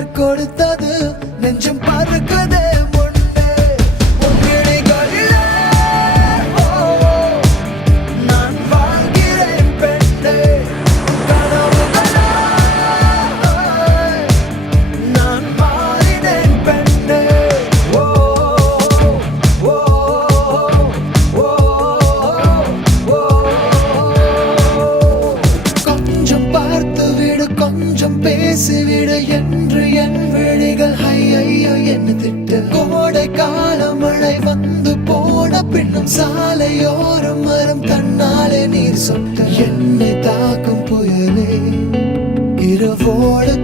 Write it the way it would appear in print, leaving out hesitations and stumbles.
யார் கொடுத்தது நெஞ்சம் பறக்குதே கொஞ்சம் பேசிவிடு என்று என் விழிகள் ஐயோ என்ன திட்டு கோடை கால மழை வந்து போன பின்னும் சாலையோரம் மரம் தன்னாலே நீர் சொட்டு என்னை தாக்கும் புயலே இரவோடு